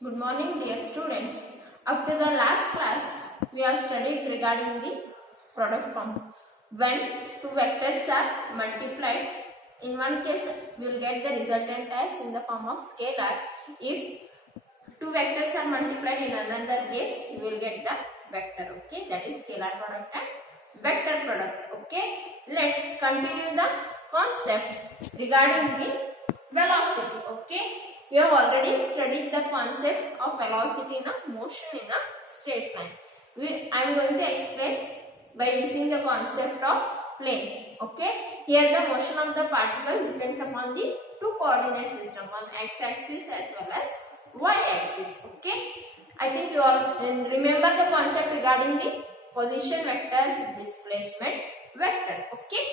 Good morning, dear students. Up to the last class, we have studied regarding the product form. When two vectors are multiplied, in one case we will get the resultant as in the form of scalar. If two vectors are multiplied, in another case you will get the vector. Okay, that is scalar product and vector product. Okay, let's continue the concept regarding the velocity. Okay, we have already studied the concept of velocity in a motion in a straight line. I am going to explain by using the concept of plane. Okay, here the motion of the particle depends upon the two coordinate system, on x-axis as well as y-axis. Okay, I think you all remember the concept regarding the position vector, displacement vector. Okay,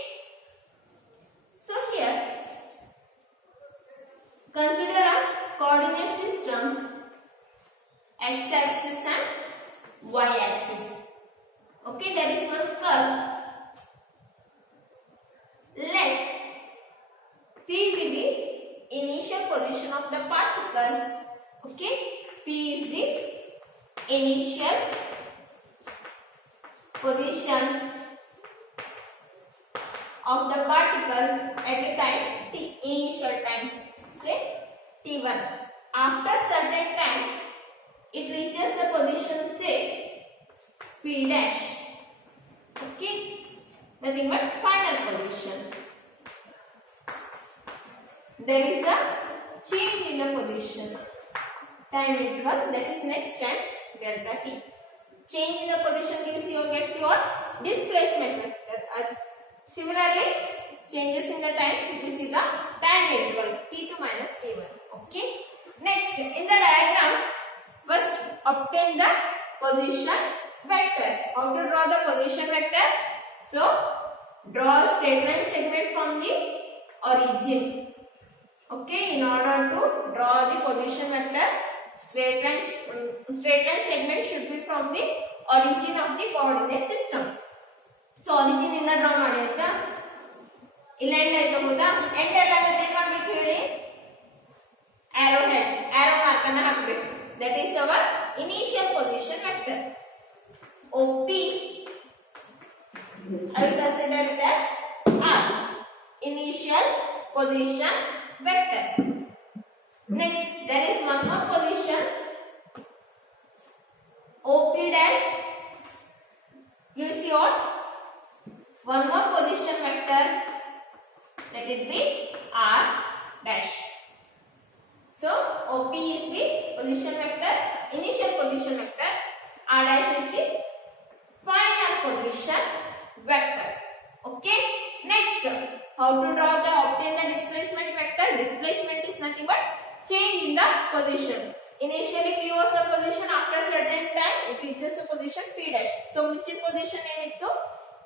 so here consider a coordinate system, x-axis and y-axis. Okay, there is one curve. Let P be the initial position of the particle. Okay, P is the initial position of the particle at a time t, initial time, say t1. After certain time, it reaches the position say p dash. Okay, nothing but final position. There is a change in the position. Time interval, that is next time delta t. Change in the position gives you gets your displacement vector. Similarly, changes in the time gives you the time interval t2 minus t1. Okay. Next, in the diagram, first obtain the position vector. How to draw the position vector? So, draw a straight line segment from the origin. Okay, in order to draw the position vector, straight line segment should be from the origin of the coordinate system. So, origin in the draw madiyata. Illa end aita hoda. End ellagutte ಏನು ಮಾಡಬೇಕು ಹೇಳಿ? Arrow head, arrow mark ಅನ್ನು ಹಾಕಬೇಕು. That is our initial position vector. OP, I will consider it as R, initial position vector. Next, there is one more position, OP dash gives you one more position vector, let it be R dash. So, OP is the position vector, initial position vector, R dash is the final position vector. Okay, next, how to draw the obtain the displacement vector? Displacement is nothing but change in the position. Initially P was the position, after certain time it reaches the position P dash. So, ಮುಂಚಿನ position ಏನಿತ್ತು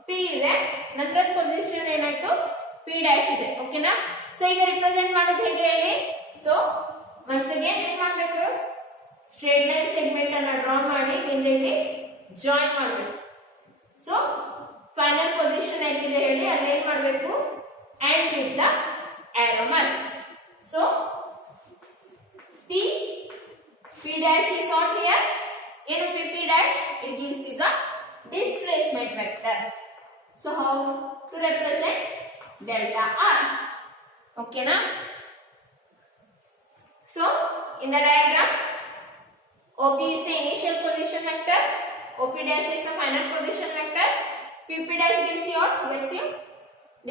P ಇದೆ, ನಂತರದ position ಏನಾಯ್ತು P dash ಇದೆ. ಓಕೆನಾ? ಸೊ ಈಗ ರಿಪ್ರೆಸೆಂಟ್ ಮಾಡೋದು ಹೇಗೆ ಹೇಳಿ? ಸೊ once again ಏನು ಮಾಡಬೇಕು? ಸ್ಟ್ರೇಟ್ ಲೈನ್ ಸೆಗ್ಮೆಂಟ್ ಅನ್ನು ಡ್ರಾ ಮಾಡಿ ಇಲ್ಲಿ ಜಾಯಿನ್ ಮಾಡಬೇಕು. ಸೊ ಫೈನಲ್ ಪೊಸಿಷನ್ ಆಯ್ತಿದೆ ಹೇಳಿ, ಅಲ್ಲಿ ಏನು ಮಾಡಬೇಕು? and with the arrow mark. So P dash is what here? ಏನು P dash? It gives you the displacement vector. So how to represent? Delta R. Okay na? So in the diagram, OP is the initial position vector, OP dash is the final position vector, PP dash gives you what? Gets you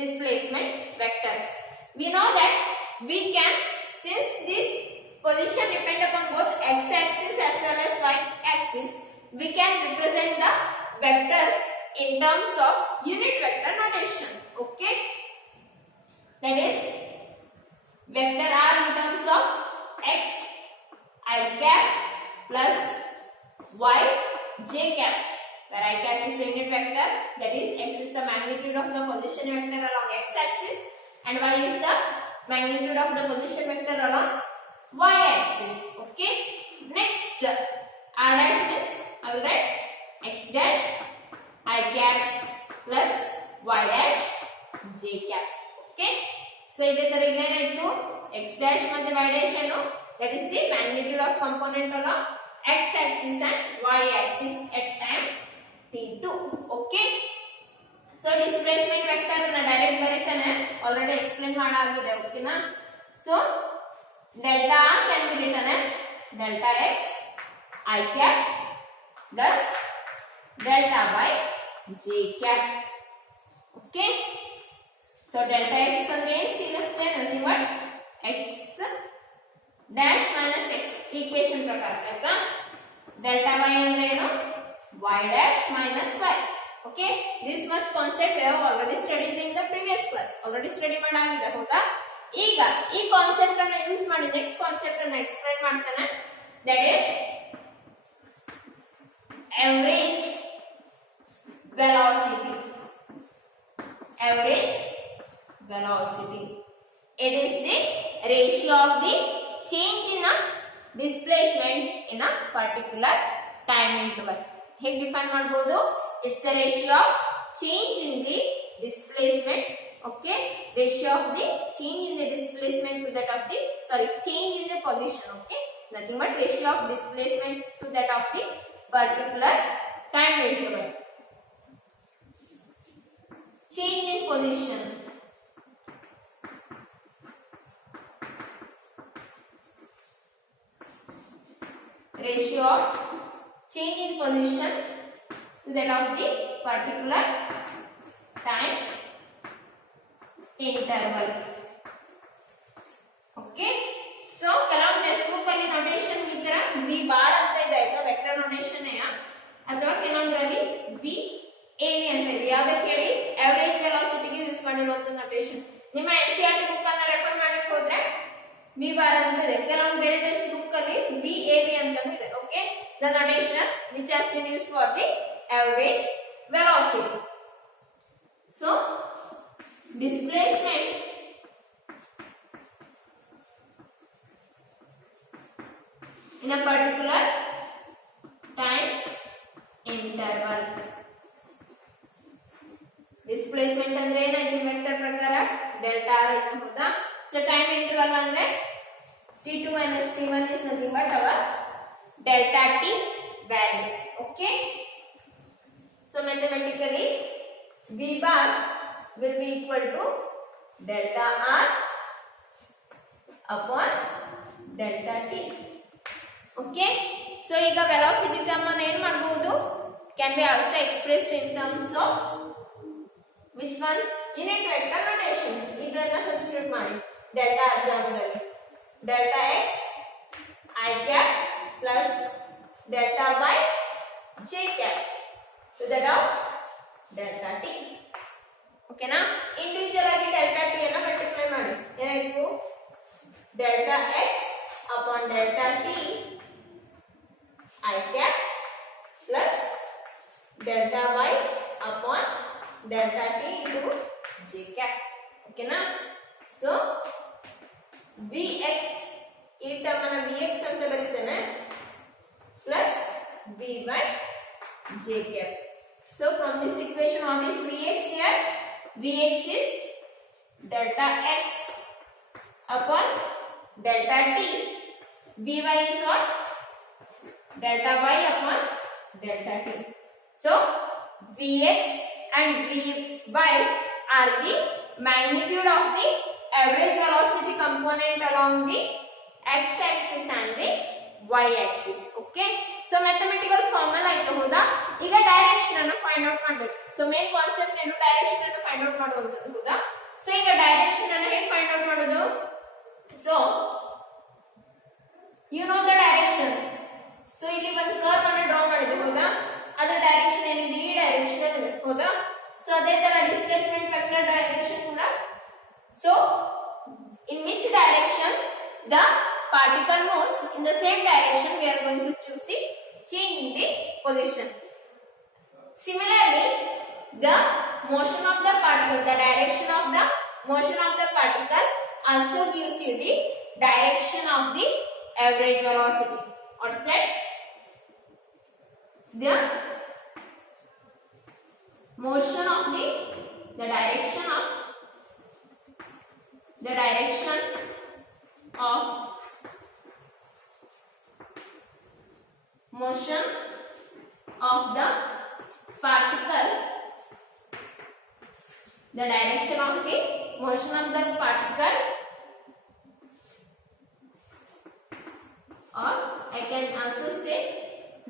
displacement vector. We know that we can, since this position depend upon both x-axis as well as y-axis, we can represent the vectors in terms of unit vector notation. Okay, that is vector R in terms of x I cap plus y j cap, where I cap is the unit vector, that is x is the magnitude of the position vector along x-axis and y is the magnitude of the position vector along y-axis. Okay, next R dash means I will write x dash I cap plus y dash j cap. Okay, so ಇದೇ ತರ ಇನ್ನೇನಾಯ್ತು x dash ಮತ್ತೆ y dash ಏನು That is the magnitude of component along x-axis and y-axis at time t2. Okay. So displacement vector na direct ಬರೀತಾನೆ already explain ಮಾಡಾಗಿದೆ. Okay na. So delta r can be written as delta x I cap plus delta y j cap. Okay. So delta x ಅಂದ್ರೆ ಏನು ಸಿಗುತ್ತೆ? nothing but x dash minus x equation ಪ್ರಕಾರ ಆಯ್ತಾ. delta y ಅಂದ್ರೆ ಏನು? y dash minus y. Okay, this much concept we have already studied in the previous class. Already study ಮಾಡಾಗಿದೆ ಹೌದಾ? ಈಗ ಈ ಕಾನ್ಸೆಪ್ಟ್ ಅನ್ನು ಯೂಸ್ ಮಾಡಿ ನೆಕ್ಸ್ಟ್ ಕಾನ್ಸೆಪ್ಟ್ ಅನ್ನು ಎಕ್ಸ್ಪ್ಲೈನ್ ಮಾಡ್ತಾನೆ. that is average velocity. Average velocity. It is the ratio of the change in a displacement in a particular time interval. ಹೇಗೆ ಡಿಫೈನ್ ಮಾಡಬಹುದು? It's the ratio of change in the displacement. Okay, ratio of the change in the displacement to that of the change in the position. Okay, nothing but ratio of displacement to that of the particular time interval. Change in position. Ratio of change in position to that of the particular time interval. Okay. So ಕೆಲವೊಂದು text book ಅಲ್ಲಿ ನೋಟೇಷನ್ ಈ ತರ v bar ಅಂತ ಇದೆ ಆಯ್ತಾ, vector notation ಅಥವಾ ಕೆಲವೊಂದರಲ್ಲಿ v av ಅಂತ ಇದೆ. ಯಾವ್ದಕ್ಕೆ ಹೇಳಿ? ಅವರೇಜ್ ವೆಲಾಸಿಟಿಗೆ ಯೂಸ್ ಮಾಡಿರುವಂತ ನೋಟೇಷನ್. ನಿಮ್ಮ NCERT ಬುಕ್ ಅನ್ನ ರೆಫರ್ ಮಾಡಕ್ಕೆ ಹೋದ್ರೆ v ಬಾರ್ ಅಂತ ಇದೆ. ಕೆಲವೊಂದು ಬೇರೆ ಟೆಕ್ಸ್ಟ್ ಬುಕ್ ಅಲ್ಲಿ v av ಅಂತಾನೂ ಇದೆ. Okay, the notation which has been used for the average velocity. So displacement in a particular time interval. Displacement ಅಂದ್ರೆ ಏನಾಯ್ತು ವೆಕ್ಟರ್ ಪ್ರಕಾರ? ಡೆಲ್ಟಾ r ಆಯ್ತು ಹೌದಾ? So time interval ಅಂದ್ರೆ t2 minus t1 is nothing but our delta t value. Okay. So mathematically v bar will be equal to delta r upon delta t. Okay. So ಈಗ velocity term ಅನ್ನು ಏನು ಮಾಡಬಹುದು? Can be also expressed in terms of which one? Unit vector notation. ಇದನ್ನ ಸಬ್ಸ್ಟಿಟ್ಯೂಟ್ ಮಾಡಿ delta r ಜಾಗದಲ್ಲಿ delta x I cap plus delta y j cap to that of delta t. Okay na? Individual ಆಗಿ delta t ಅನ್ನು ಮಲ್ಟಿಪ್ಲೈ ಮಾಡಿ ಏನಾಯ್ತು? delta x upon delta t I cap plus delta y upon delta t into j cap. Okay na? So vx ಈ ಟರ್ಮ್ ಅನ್ನು vx ಅಂತ ಬರೀತಾನೆ plus v by j cap. So from this equation what is vx here? Vx is delta x upon delta t. Vy is what? Delta y upon delta t. So vx and vy are the magnitude of the average velocity component along the x-axis and the y-axis. Okay. So mathematical formula ಆಯ್ತು ಹೌದಾ? ಈಗ direction ಅನ್ನು find out ಮಾಡಬೇಕು. So main concept ಏನು? Direction ಅನ್ನು find out ಮಾಡುವಂತದ್ದು ಹೌದಾ? So ಈಗ ಡೈರೆಕ್ಷನ್ ಅನ್ನು ಹೇಗೆ ಫೈಂಡ್ ಔಟ್ ಮಾಡೋದು? So you know the direction. So ಇಲ್ಲಿ ಒಂದು ಕರ್ವ್ ಅನ್ನು ಡ್ರಾ ಮಾಡಿದೆ ಹೌದಾ? ಅದರ ಡೈರೆಕ್ಷನ್ ಏನಿದೆ? ಈ ಡೈರೆಕ್ಷನ್ ಇದೆ ಹೌದಾ? ಸೊ ಅದೇ ತರ ಡಿಸ್ಪ್ಲೇಸ್ಮೆಂಟ್ ವೆಕ್ಟರ್ ಡೈರೆಕ್ಷನ್ ಕೂಡ. So in which direction the particle moves, in the same direction we are going to choose the change in the position. Similarly, the motion of the particle, the direction of the motion of the particle also gives you the direction of the average velocity. What's that? The motion of the direction of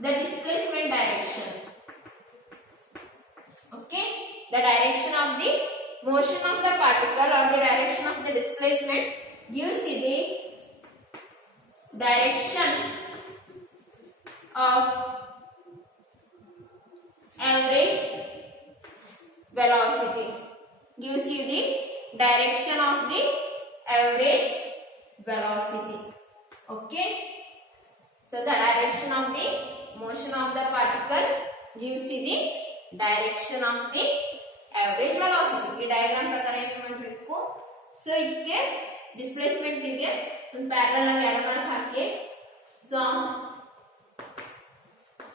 the displacement direction. Okay, the direction of the motion of the particle or the direction of the displacement gives you the direction of average velocity. Gives you the direction of the average velocity. Okay, so the direction of the motion of the particle gives you the direction of the average velocity. ಈ ಡಯಾಗ್ರಾಮ್ ಪ್ರಕಾರ ಏನು ಮಾಡಬೇಕು, ಸೊ ಇದಕ್ಕೆ ಡಿಸ್ಪ್ಲೇಸ್ಮೆಂಟ್ ಗೆ ಒಂದು ಪ್ಯಾರಲಲ್ ಆಗಿ arrow mark hockey,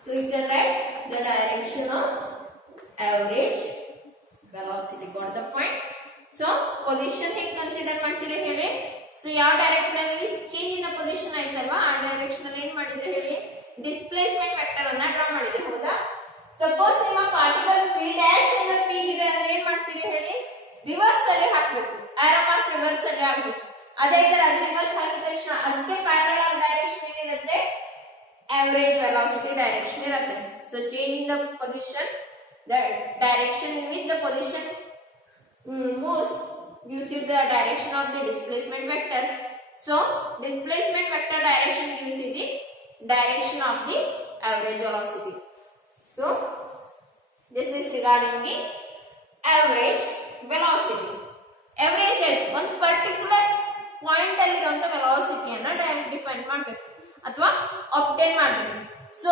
so you can write the direction of average velocity. Got the point? So position ಹೇಗೆ ಕನ್ಸಿಡರ್ ಮಾಡ್ತೀರಾ ಹೇಳಿ, ಸೊ ಯಾವ ಡೈರೆಕ್ಷನ್ ಅಲ್ಲಿ ಚೇಂಜ್ ಇನ್ ಪೊಸಿಷನ್ ಆಯ್ತಲ್ವಾ, ಆ ಡೈರೆಕ್ಷನ್ ಅಲ್ಲಿ ಏನ್ ಮಾಡಿದ್ರೆ ಹೇಳಿ, ಡಿಸ್ಪ್ಲೇಸ್ಮೆಂಟ್ ವೆಕ್ಟರ್ ಅನ್ನ ಡ್ರಾ ಮಾಡಿದ್ರೆ. ಹೌದಾ? ಸಪೋಸ್ ನಿಮ್ಮ ಪಾರ್ಟಿಕಲ್ p ಡ್ಯಾಶ್ ಅನ್ನ p ಇದೆ ಅಂದ್ರೆ ಏನ್ ಮಾಡ್ತೀರಿ ಹೇಳಿ, ರಿವರ್ಸ್ ಅಲ್ಲಿ ಹಾಕಬೇಕು, ಆರೋ ಮಾರ್ಕ್ ರಿವರ್ಸ್ ಅಲ್ಲಿ ಹಾಕಬೇಕು. ಅದೇ ತರ ಅದು ರಿವರ್ಸ್ ಹಾಕಿದ ತಕ್ಷಣ ಅದಕ್ಕೆ ಪ್ಯಾರಲಲ್ ಡೈರೆಕ್ಷನ್ ಏನಿರುತ್ತೆ, average velocity direction ಇರುತ್ತೆ. So change in the position, the direction in which the position moves gives you the direction of the displacement vector. So displacement vector direction gives you the direction of the average velocity. So this is regarding the average velocity. Average ಆಯ್ತು, ಒಂದು particular point ಅಲ್ಲಿ ಇರುವಂತ ವೆಲಾಸಿಟಿಯನ್ನ ಡಿಫೈನ್ ಮಾಡಬೇಕು ಅಥವಾ obtain ಮಾಡಬೇಕು. So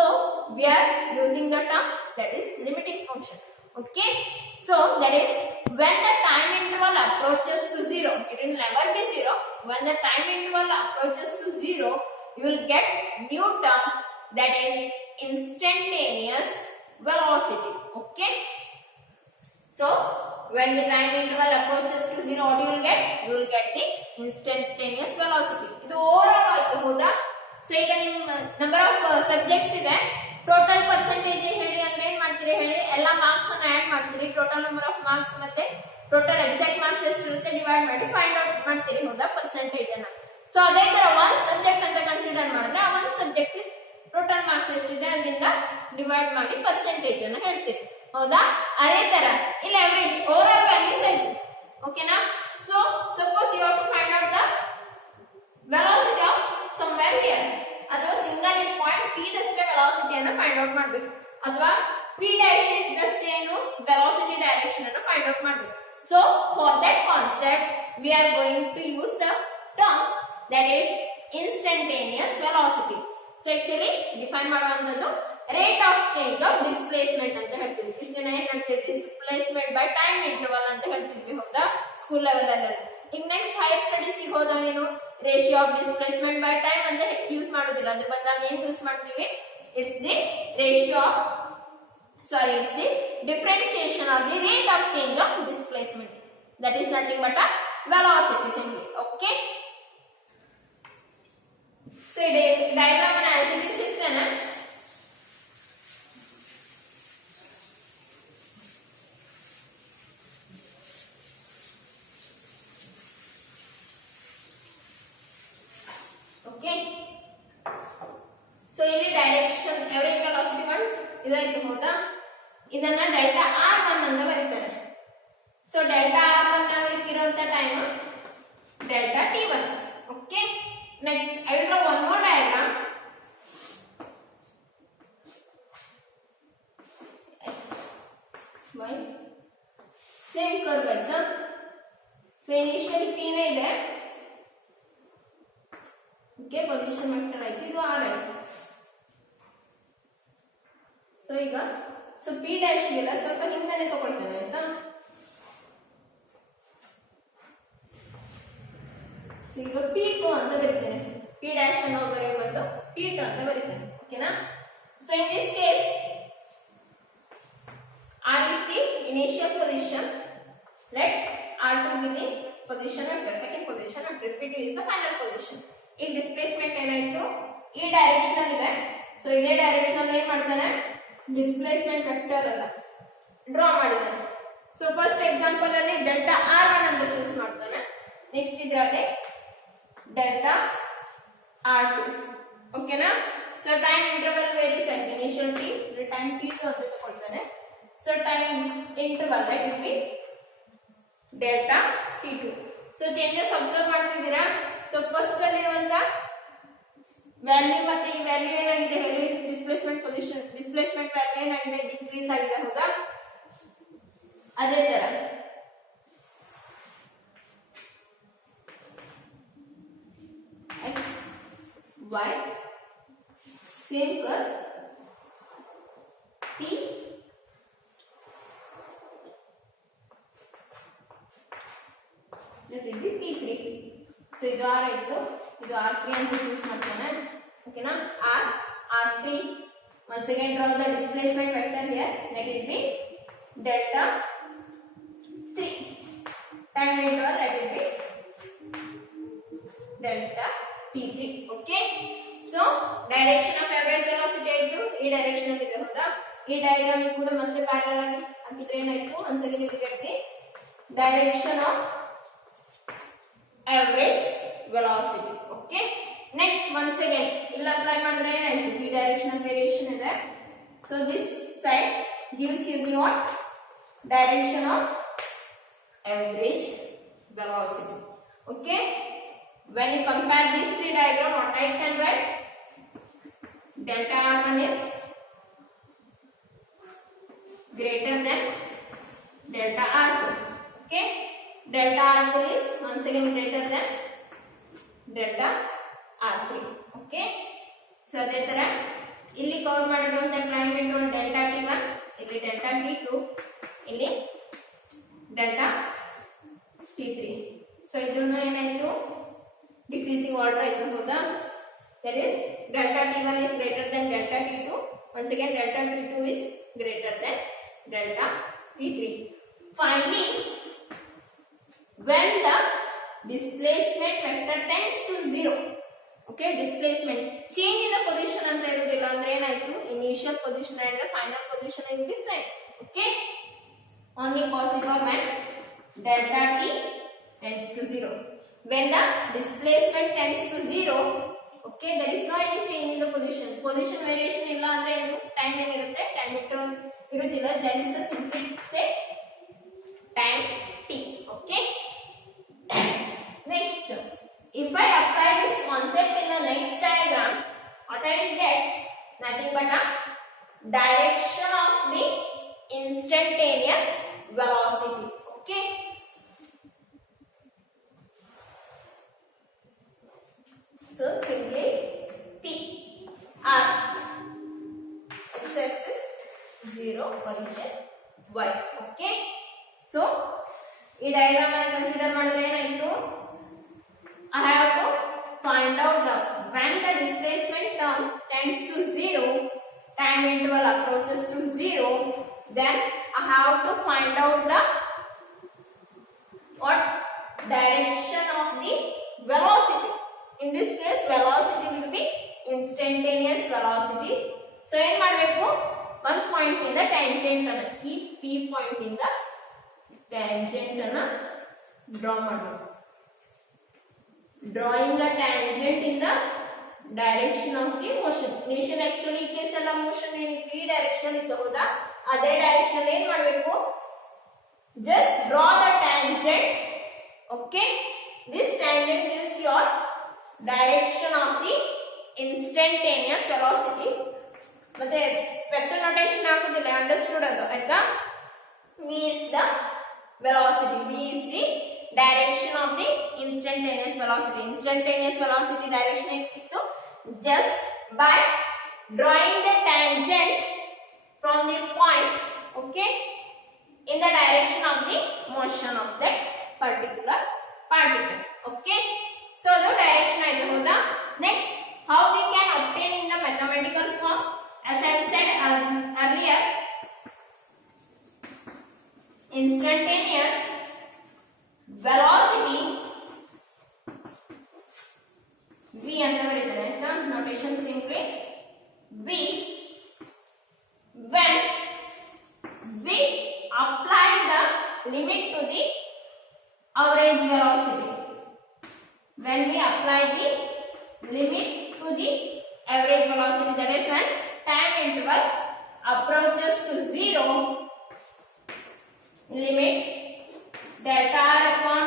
we are using the term that is limiting function. Okay, so that is when the time interval approaches to 0, it will never be 0. When the time interval approaches to 0, you will get new term that is instantaneous velocity. Okay, so when the time interval approaches to 0, what you will get? You will get the instantaneous velocity. ಇದು ಓವರ್ ಆಯ್ತು. ಹೌದಾ? So ಈಗ ನಿಮ್ಮ number of subjects ಇದೆ, total percentage ಹೇಳಿ ಅಂದ್ರೆ ಏನ್ ಮಾಡ್ತೀರಿ ಹೇಳಿ, ಎಲ್ಲ ಮಾರ್ಕ್ಸ್ ಅನ್ನ ಆಡ್ ಮಾಡ್ತೀರಿ, ಟೋಟಲ್ ನಂಬರ್ ಆಫ್ ಮಾರ್ಕ್ಸ್ ಮತ್ತೆ ಟೋಟಲ್ ಎಕ್ಸಾಕ್ಟ್ ಮಾರ್ಕ್ಸ್ ಎಷ್ಟು ಇರುತ್ತೆ ಡಿವೈಡ್ ಮಾಡಿ ಫೈಂಡ್ ಔಟ್ ಮಾಡ್ತೀರಿ. ಹೌದಾ? ಪರ್ಸೆಂಟೇಜ್ ಅನ್ನ. ಸೊ ಅದೇ ತರ ಒಂದ್ ಸಬ್ಜೆಕ್ಟ್ ಅಂತ ಕನ್ಸಿಡರ್ ಮಾಡಿದ್ರೆ ಆ ಒಂದ್ ಸಬ್ಜೆಕ್ಟ್ ಟೋಟಲ್ ಮಾರ್ಕ್ಸ್ ಎಷ್ಟಿದೆ ಅದರಿಂದ ಡಿವೈಡ್ ಮಾಡಿ ಪರ್ಸೆಂಟೇಜ್ ಅನ್ನ ಹೇಳ್ತೀರಿ. ಹೌದಾ? ಅದೇ ತರ ಇಲ್ಲಿ ಅವರೇಜ್ ಓವರ್ ಆಲ್ ವ್ಯಾಲ್ಯೂಸ್ ಆಯ್ತು. ಓಕೆನಾ? So suppose you have to find out the velocity of somewhere here, ಅಥವಾ ಸಿಂಗಲ್ ಪಾಯಿಂಟ್ p ದಷ್ಟೇ ವೆಲಾಸಿಟಿ ಅನ್ನು ಫೈಂಡ್ ಔಟ್ ಮಾಡಬೇಕು, ಅಥವಾ p ಡ್ಯಾಶ್ ದಷ್ಟೇ ಏನು ವೆಲಾಸಿಟಿ ಡೈರೆಕ್ಷನ್ ಅನ್ನು ಫೈಂಡ್ ಔಟ್ ಮಾಡಬೇಕು. So for that concept we are going to use the term that is instantaneous velocity. So actually define ಮಾಡುವಂತದ್ದು rate of change of displacement ಅಂತ ಹೇಳ್ತೀವಿ. ಇಷ್ಟು ದಿನ ಏನ್ ಹೇಳ್ತೀವಿ, ಡಿಸ್ಪ್ಲೇಸ್ಮೆಂಟ್ ಬೈ ಟೈಮ್ ಇಂಟರ್ವಲ್ ಅಂತ ಹೇಳ್ತಿದ್ವಿ. ಹೌದಾ? ಸ್ಕೂಲ್ ಲೆವೆಲ್ ಅಲ್ಲೆಲ್ಲ. ಈಗ ನೆಕ್ಸ್ಟ್ ಹೈಯರ್ ಸ್ಟಡೀಸ್ ಹೋದ ನೀನು ratio of displacement by time ಅಂತ ಯೂಸ್ ಮಾಡೋದಿಲ್ಲ, ಅದ್ರ ಬದಲಾಗಿ ಏನ್ ಯೂಸ್ ಮಾಡ್ತೀವಿ, it's the ratio of it's the differentiation of the rate of change of displacement, that is nothing but a velocity simply. Okay, so ಈ diagram ಅನ್ನ as it is ಇರ್ತೇನೆ. Okay, so ಇಲ್ಲಿ direction average velocity one ಇದಾಯ್ತು. ಹೌದಾ? ಇದನ್ನ delta r1 ಅಂತ ಬರೀತಾರೆ. So delta r1 ಆಗಿರುವಂತ time delta t1. Okay, next I will draw one more diagram. x y same curve ಆಯ್ತಾ? ಸೊ ಇನಿಷಿಯಲ್ p ನೇ ಇದೆ. ಓಕೆ, ಪೊಸಿಷನ್ ವೆಕ್ಟರ್ ಆಯ್ತು, ಇದು r ಆಯ್ತು. ಸೊ ಈಗ p ಡ್ಯಾಶ್ ಗೆಲ್ಲ ಸ್ವಲ್ಪ ಹಿಂದೆನೆ ತಗೊಳ್ತೇನೆ ಆಯ್ತಾ? ಸೊ ಈಗ p2 ಅಂತ ಬರೀತೇನೆ, p ಡ್ಯಾಶ್ ಅನ್ನು ಬರೆಯುವುದು p2 ಅಂತ ಬರೀತೇನೆ. ಓಕೆನಾ? So in this case r is the initial position, let r2 be the position vector, second position vector, p2 is the final position. ಈ ಡಿಸ್ಪ್ಲೇಸ್ಮೆಂಟ್ ಏನಾಯ್ತು, ಈ ಡೈರೆಕ್ಷನ್ ಅಲ್ಲಿ ಇದೆ. ಸೊ ಇದೇ ಡೈರೆಕ್ಷನ್ ಅಲ್ಲಿ ಏನ್ ಮಾಡ್ತಾನೆ, ಡಿಸ್ಪ್ಲೇಸ್ಮೆಂಟ್ ವೆಕ್ಟರ್ ಅಲ್ಲ ಡ್ರಾ ಮಾಡಿದ್ದಾನೆ. ಸೊ ಫಸ್ಟ್ ಎಕ್ಸಾಂಪಲ್ ಅಲ್ಲಿ ಡೆಲ್ಟಾ r1 ಅಂತ ಚೂಸ್ ಮಾಡ್ತಾನೆ. ನೆಕ್ಸ್ಟ್ ಇದರಲ್ಲಿ ಡೆಲ್ಟಾ r2. ಓಕೆನಾ? So time interval varies at initial t, the time t2 ಅಂತ ತಗೊಳ್ತಾನೆ. So time interval that will be delta t2. So changes observe ಮಾಡ್ತಿದ್ದೀರಾ. So first ಅಲ್ಲಿ ಇರುವಂತ ವ್ಯಾಲ್ಯೂ ಮತ್ತೆ ಈ ವ್ಯಾಲ್ಯೂ ಏನಾಗಿದೆ ಹೇಳಿ, ಡಿಸ್ಪ್ಲೇಸ್ಮೆಂಟ್ ಪೊಸಿಷನ್, ಡಿಸ್ಪ್ಲೇಸ್ಮೆಂಟ್ ವ್ಯಾಲ್ಯೂ ಏನಾಗಿದೆ, ಡಿಕ್ರೀಸ್ ಆಗಿದೆ ಹೌದಾ. ಅದೇ ತರ x y same curve t that will be p3. so ಇದು r ಆಯ್ತು, ಇದು r3 ಅಂತ ಚೂಸ್ ಮಾಡ್ತಾನೆ. ಓಕೆನಾ, r3. once again draw the displacement vector here, that will be delta 3. time interval that will be delta t3. okay, so direction of average velocity ಆಯ್ತು, ಈ ಡೈರೆಕ್ಷನ್ ಅಲ್ಲಿ ಇದೆ ಹೌದಾ. ಈ ಡಯಾಗ್ರಾಮ್ ಕೂಡ ಮತ್ತೆ ಪ್ಯಾರಲಲ್ ಆಗಿ ಹಾಕಿದ್ರೆ ಏನಾಯ್ತು, once again you get the direction of average velocity. okay, next once again ಇಲ್ಲಿ ಅಪ್ಲೈ ಮಾಡಿದ್ರೆ ಏನಾಯ್ತು, ಈ ಡೈರೆಕ್ಷನಲ್ ವೇರಿಯೇಷನ್ ಇದೆ. so this side gives you the what, direction of average velocity. okay, when you compare these three diagrams, what I can write, delta r1 is greater than delta r2. okay, delta r2 is once again greater than delta r3. okay, so ಅದೇ ತರ ಇಲ್ಲಿ ಕವರ್ ಮಾಡಿರುವಂತ triangle delta t1, ಇಲ್ಲಿ delta t2, ಇಲ್ಲಿ delta t3. So ಇದನ್ನು ಏನಾಯ್ತು, decreasing order ಆಯ್ತು ಹೌದಾ. that is delta t1 is greater than delta t2, once again delta t2 is greater than delta t3. finally when the displacement vector tends to 0, okay, displacement change in the position ಅಂತ ಇರುವುದಿಲ್ಲ ಅಂದ್ರೆ ಏನಾಯ್ತು, initial position and the final position will be same. okay, only possible when delta t tends to 0. when the displacement tends to 0, okay, there is no any change in the position variation ಇಲ್ಲ ಅಂದ್ರೆ ಏನು, time ಏನಿರುತ್ತೆ, time interval ಇರುವುದಿಲ್ಲ, that is the simply say time t. okay, next if I apply this concept in the next diagram, what I will get, nothing but a direction of the instantaneous velocity. okay, so simply t r x-axis 0 position y. okay, so ಈ ಡಯಾಗ್ರಾಮ್ ಅನ್ನು ಕನ್ಸಿಡರ್ ಮಾಡಿದ್ರೆ ಏನಾಯ್ತು, I have to find out the when the displacement term tends to 0, time interval approaches to 0, then I have to find out the what, direction of the velocity. in this case velocity will be instantaneous velocity. so ಏನು ಮಾಡಬೇಕು, ಒಂದು ಪಾಯಿಂಟ್ ಇಂದ ಟ್ಯಾಂಜೆಂಟ್ ಅನ್ನು, ಈ p point ಇಂದ ಟ್ಯಾಂಜೆಂಟ್ ಅನ್ನು ಡ್ರಾ ಮಾಡಬೇಕು. drawing a tangent in the direction of the motion. motion actually ಈ ಕೇಸ್ ಎಲ್ಲ motion ಏನಿತ್ತು ಈ ಡೈರೆಕ್ಷನ್ ಅಲ್ಲಿ ಇತ್ತು ಹೌದಾ, ಅದೇ ಡೈರೆಕ್ಷನ್ ಅಲ್ಲಿ ಏನು ಮಾಡಬೇಕು, just draw the tangent. okay, this tangent gives your direction of the instantaneous velocity. ಮತ್ತೆ ವೆಕ್ಟರ್ ನೋಟೇಷನ್ ಹಾಕೋದಿಲ್ಲ, ಅಂಡರ್ಸ್ಟುಡ್ ಅದು ಆಯ್ತಾ. v is the velocity, v is the direction of the instantaneous velocity. instantaneous velocity direction ಹೇಗೆ ಸಿಕ್ತು, just by drawing the tangent from the point, okay, in the direction of the motion of that particular particle. okay, so the direction ಆಯ್ತು ಹೌದಾ. next how we can obtain in the mathematical form, as I said earlier, instantaneous velocity v ಅಂತ ಬರೀತಾರೆ ಆಯ್ತಾ, notation simply v when we apply the limit to the average velocity. when we apply the limit to the average velocity, that is when time interval approaches to 0, limit delta r upon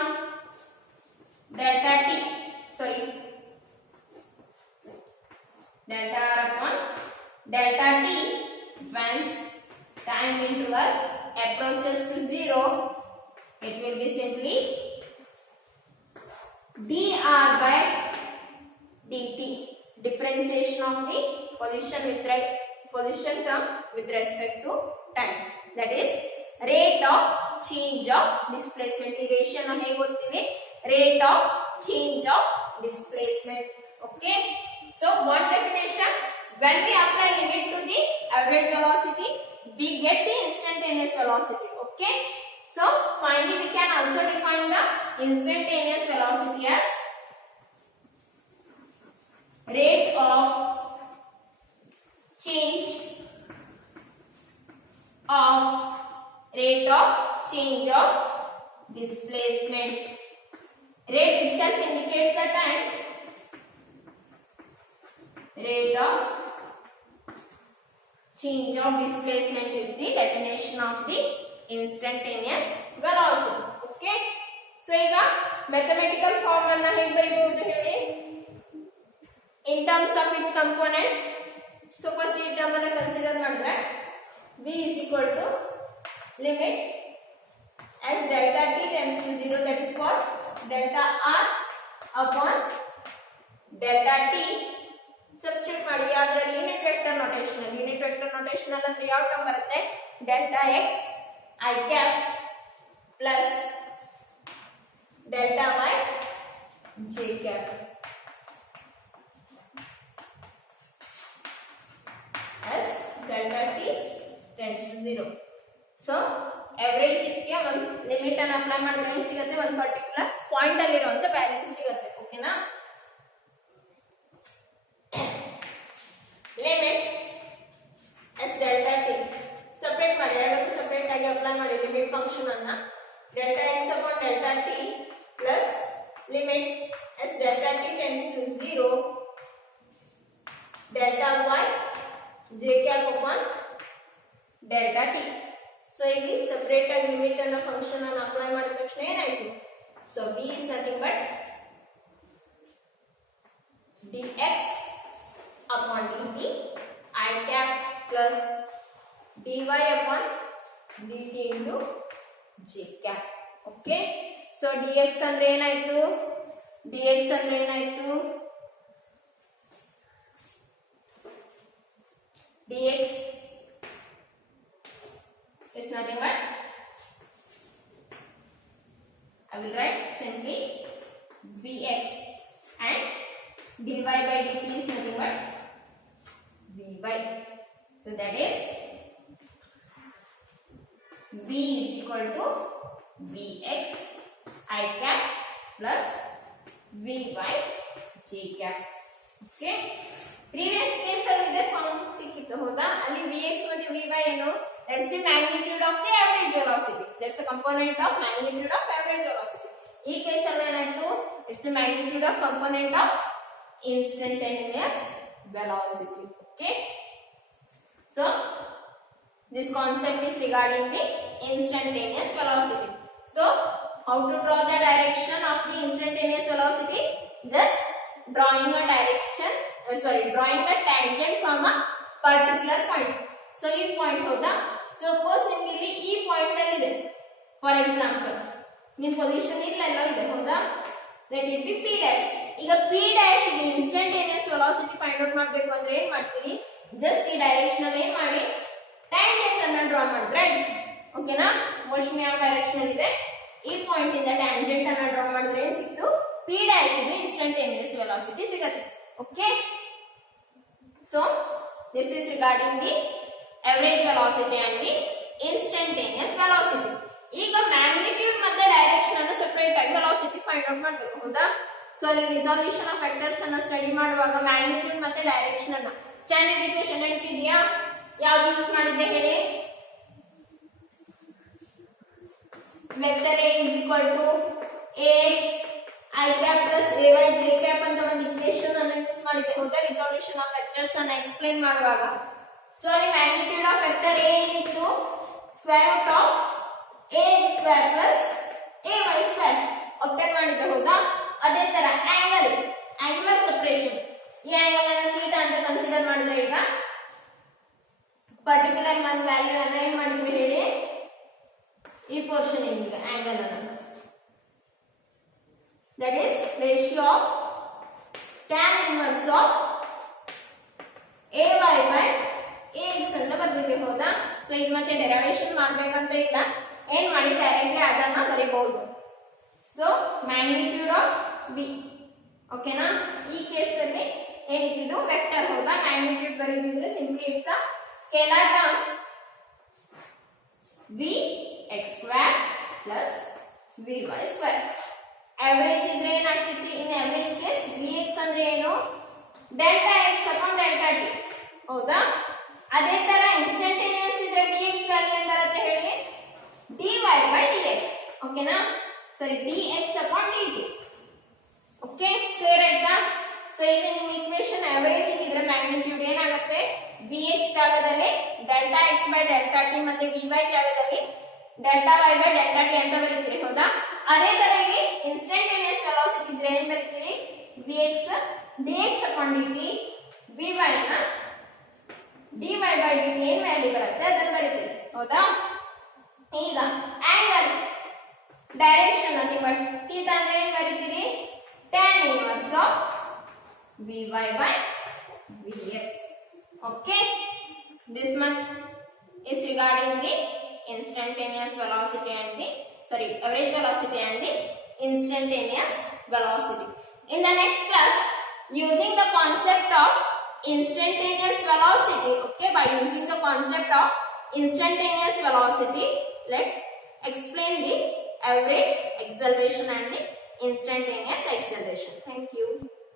delta t, delta r upon delta t when time interval approaches to 0, it will be simply dr by dt, differentiation of the position term with respect to time, that is rate of change of displacement. ಈ ರೇಷಿಯೋ ನ ಹೇಗೆ ಓದ್ತೀವಿ? rate of change of displacement. Okay, so one definition, when we apply limit to the average velocity, we get the instantaneous velocity. Okay, so finally we can also define the instantaneous velocity as rate of change of displacement. Rate itself indicates the time. Rate of change of displacement is the definition of the instantaneous velocity. Okay, so ಈಗ mathematical form ಅನ್ನು ಹೇಗೆ ಬರೆಯಬಹುದು ಹೇಳಿ? In terms of its components, so first ಈ term ಅನ್ನು consider ಮಾಡಿದ್ರೆ v is equal to limit as delta t tends to 0, that is for delta r upon delta t. Substitute ಮಾಡಿ ಅದರಲ್ಲಿ ಯೂನಿಟ್ ವೆಕ್ಟರ್ ನೋಟೇಷನ್ ಅಂದ್ರೆ ಯಾವ ಟರ್ಮ್ ಬರುತ್ತೆ? delta x I cap plus delta y j cap as delta t tends to 0. So average ಗೆ ಒಂದು ಲಿಮಿಟ್ ಅನ್ನು ಅಪ್ಲೈ ಮಾಡಿದ್ರೆ ಏನು ಸಿಗುತ್ತೆ? ಒಂದು ಪರ್ಟಿಕ್ಯುಲರ್ ಪಾಯಿಂಟ್ ಅಲ್ಲಿ ಇರುವಂತ ವ್ಯಾಲ್ಯೂ ಸಿಗುತ್ತೆ. ಓಕೆನಾ? Limit as delta t separate ಮಾಡಿ, ಎರಡಕ್ಕೂ ಸಪರೇಟ್ ಆಗಿ ಅಪ್ಲೈ ಮಾಡಿ ಲಿಮಿಟ್ ಫಂಕ್ಷನ್ ಅನ್ನ. delta x upon delta t plus limit as delta t tends to 0 delta y j cap upon delta t. So ಇಲ್ಲಿ ಸಪರೇಟ್ ಆಗಿ ಲಿಮಿಟ್ ಅನ್ನ ಫಂಕ್ಷನ್ ಅನ್ನು ಅಪ್ಲೈ ಮಾಡಿದ ತಕ್ಷಣ ಏನಾಯ್ತು? So v is nothing but dx upon dt I cap plus dy upon dt into j cap. Okay, so dx ಅಂದ್ರೆ ಏನಾಯ್ತು? dx ಅಂದ್ರೆ ಏನಾಯ್ತು? dx is nothing but, I will write simply vx, and dy by dt is nothing but vy. So that is v is equal to vx I cap plus vy j cap. Okay, previous case ಅಲ್ಲಿ ಇದೆ ಫಾರ್ಮ್ ಸಿಕ್ಕಿತ್ತು ಹೌದಾ? ಅಲ್ಲಿ vx ಮತ್ತು vy ಏನು? That's the magnitude of the average velocity. That's the component of magnitude of average velocity. ಈ case ಅಲ್ಲಿ ಏನಾಯ್ತು? It's the magnitude of component of instantaneous velocity. Okay, so this concept is regarding the instantaneous velocity. So how to draw the direction of the instantaneous velocity? Just drawing a tangent from a particular point. So ಈ ಪಾಯಿಂಟ್ ಹೌದಾ? ಸಪೋಸ್ ನಿಮಗೆ ಇಲ್ಲಿ ಈ ಪಾಯಿಂಟ್ ಅಲ್ಲಿ ಇದೆ, for example ನಿಮ್ಮ ಪೊಸಿಷನ್ ಇಲ್ಲೆಲ್ಲ ಇದೆ ಹೌದಾ? Let it be p dash. ಈಗ p dash ಗೆ ಇನ್ಸ್ಟಂಟೇನಿಯಸ್ ವೆಲಾಸಿಟಿ ಫೈಂಡ್ ಔಟ್ ಮಾಡಬೇಕು ಅಂದ್ರೆ ಏನು ಮಾಡ್ತೀರಿ? ಜಸ್ಟ್ ಈ ಡೈರೆಕ್ಷನ್ ಅಲ್ಲಿ ಏನು ಮಾಡಿ ಟ್ಯಾಂಜೆಂಟ್ ಅನ್ನು ಡ್ರಾ ಮಾಡಿದ್ರೆ ಆಯ್ತು. ಓಕೆನಾ? ಮೋಷನ್ ಯಾವ ಡೈರೆಕ್ಷನ್ ಅಲ್ಲಿ ಇದೆ? ಈ ಪಾಯಿಂಟ್ ಇಂದ ಟ್ಯಾಂಜೆಂಟ್ ಅನ್ನು ಡ್ರಾ ಮಾಡಿದ್ರೆ ಏನು ಸಿಕ್ತು? p dash ಗೆ ಇನ್ಸ್ಟಂಟೇನಿಯಸ್ ವೆಲಾಸಿಟಿ ಸಿಗುತ್ತೆ. Okay, so this is regarding the average velocity and the instantaneous velocity. ಈಗ ಮ್ಯಾಗ್ನಿಟ್ಯೂಡ್ ಮತ್ತೆ ಡೈರೆಕ್ಷನ್ ಅನ್ನು ಸೆಪರೇಟ್ ಆಗಿ ವೆಲಾಸಿಟಿ ಫೈಂಡ್ ಔಟ್ ಮಾಡಬೇಕು ಹೌದಾ? ಸೊ ಅಲ್ಲಿ ರಿಸಲ್ಯೂಷನ್ ಆಫ್ ವೆಕ್ಟರ್ಸ್ ಅನ್ನು ಸ್ಟಡಿ ಮಾಡುವಾಗ ಮ್ಯಾಗ್ನಿಟ್ಯೂಡ್ ಮತ್ತೆ ಡೈರೆಕ್ಷನ್ ಅನ್ನು ಸ್ಟ್ಯಾಂಡರ್ಡ್ ಈಕ್ವೇಷನ್ ನೆನಪಿದೆಯಾ? ಯಾವುದು ಯೂಸ್ ಮಾಡಿದ್ದೆ ಹೇಳಿ? Vector a is equal to ax I cap plus ay j cap ಅಂತ ಒಂದು ಈಕ್ವೇಷನ್ ಅನ್ನು ಯೂಸ್ ಮಾಡಿದ್ದೆ ಹೌದಾ ರಿಸಲ್ಯೂಷನ್ ಆಫ್ ವೆಕ್ಟರ್ಸ್ ಅನ್ನು ಎಕ್ಸ್ಪ್ಲೇನ್ ಮಾಡುವಾಗ. ಸೊ ಅಲ್ಲಿ ಮ್ಯಾಗ್ನಿಟ್ಯೂಡ್ ಆಫ್ ವೆಕ್ಟರ್ a ಏನಿತ್ತು square root of ax square plus ay square obtain ಮಾಡಿದ್ದೆ ಹೌದಾ. ಅದೇ ತರ ಆಂಗುಲರ್ ಸೆಪರೇಷನ್ ಈ ಆಂಗಲ್ ಅನ್ನು ಥೀಟಾ ಅಂತ ಕನ್ಸಿಡರ್ ಮಾಡಿದ್ರೆ ಈಗ ಪರ್ಟಿಕ್ಯುಲರ್ ಒಂದು ವ್ಯಾಲ್ಯೂ ಅನ್ನು ಏನ್ ಮಾಡಿದ್ವಿ ಹೇಳಿ ಈ ಪೋರ್ಷನ್ ಏನಿದೆ ಆಂಗಲ್ ಅನ್ನು that is ratio of tan inverse of ay by ax ಅಂತ ಬರ್ತಿದೆ ಹೌದಾ. ಸೊ ಈಗ ಮತ್ತೆ ಡೆರಿವೇಶನ್ ಮಾಡ್ಬೇಕಂತ ಇಲ್ಲ, ಏನ್ ಮಾಡಿ ಡೈರೆಕ್ಟ್ಲಿ ಅದನ್ನ ಬರೀಬಹುದು. ಸೊ ಮ್ಯಾಗ್ನಿಟ್ಯೂಡ್ ಆಫ್ v ಓಕೆನಾ. ಈ ಕೇಸ್ ಅಲ್ಲಿ ಏನಿತ್ತು ವೆಕ್ಟರ್ ಹೌದಾ, ಮ್ಯಾಗ್ನಿಟ್ಯೂಡ್ ಬರೀದಿದ್ರೆ simply it's a scalar term v x square plus vy square. Average ಇದ್ರೆ ಏನಾಗ್ತಿತ್ತು ಇನ್ ಆವರೇಜ್ ಕೇಸ್ vx ಅಂದ್ರೆ ಏನು delta x upon delta t ಹೌದಾ. ಅದೇ ತರ ಇನ್ಸ್ಟಂಟೇನಿಯಸ್ ಇದ್ರೆ vx ವ್ಯಾಲ್ಯೂ ಏನು ಬರುತ್ತೆ ಹೇಳಿ dy by dx ಓಕೆನಾ, ಸಾರಿ dx upon dt. Okay clear ಆಯ್ತಾ. ಸೊ ಇಲ್ಲಿ ನಿಮ್ಮ ಇಕ್ವೇಶನ್ ಆವರೇಜ್ ಇದ್ರೆ ಮ್ಯಾಗ್ನಿಟ್ಯೂಡ್ ಏನಾಗುತ್ತೆ vx ಜಾಗದಲ್ಲಿ delta x by delta t ಮತ್ತೆ vy ಜಾಗದಲ್ಲಿ delta y by delta t ಅಂತ ಬರೀತೀರಿ ಹೌದಾ. ಅದೇ ತರ ಇಲ್ಲಿ ಇನ್ಸ್ಟಂಟೇನಿಯಸ್ ವೆಲಾಸಿಟಿ ಇದ್ರೆ ಏನ್ ಬರೀತೀರಿ vx dx upon dt vy ನ dy by dt ಏನ್ ವ್ಯಾಲ್ಯೂ ಬರುತ್ತೆ ಅದನ್ನ ಬರೀತೀರಿ ಹೌದಾ. ಈಗ ಆಂಗಲ್ ಡೈರೆಕ್ಷನ್ ಅಲ್ಲಿ ಥೀಟಾ ಅಂದ್ರೆ ಏನ್ ಬರೀತೀರಿ tan inverse of vy by vx. okay, this much is regarding the instantaneous velocity and the average velocity and the instantaneous velocity. In the next class, using the concept of instantaneous velocity, okay, by using the concept of instantaneous velocity, let's explain the average acceleration and the instantaneous acceleration. Thank you.